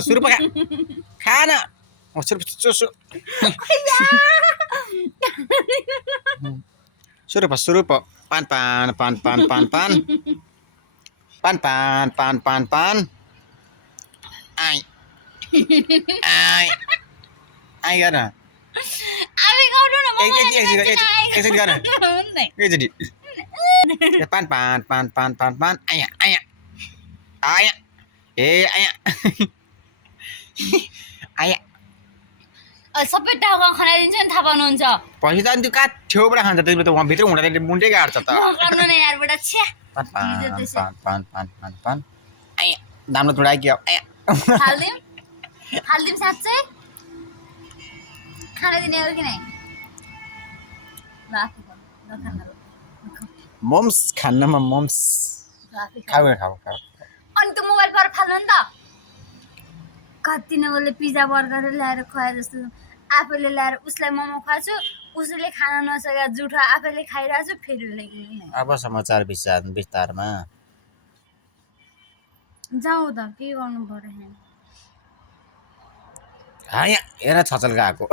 सुरुप खा न सुरुप पान आई आई गर आफै गाउनु न एकचोटि गर एकचोटि पान आया ए आया आया सबै टाउको खनाइदिन्छ नि थाहा पाउनुहुन्छ पछि त अनि त्यो कहाँ छेउबाट खान्छ त्यसमा त वहाँ भित्र हुँदा मुन्टै गाड्छ त गर्नु न यार बेटा छ्या पान आया दाम्रो तुडाइ के आया हाल्दिम साँच्चै खाना दिने हो कि नै मोम्स खान्नमा मोम्स खाऊ अनि त्यो मोबाइल पर फाल्नु नि त कति नै उसले पिज्जा बर्गर ल्याएर खुवाए जस्तो आफैले ल्याएर उसलाई मोमो खुवाछु उसले खान नसकेका जुठो आफैले खाइरहेको छु फेरि अब समाचार विस्तारमा जाऊ त के गर्नु पर्यो हेर छचल गएको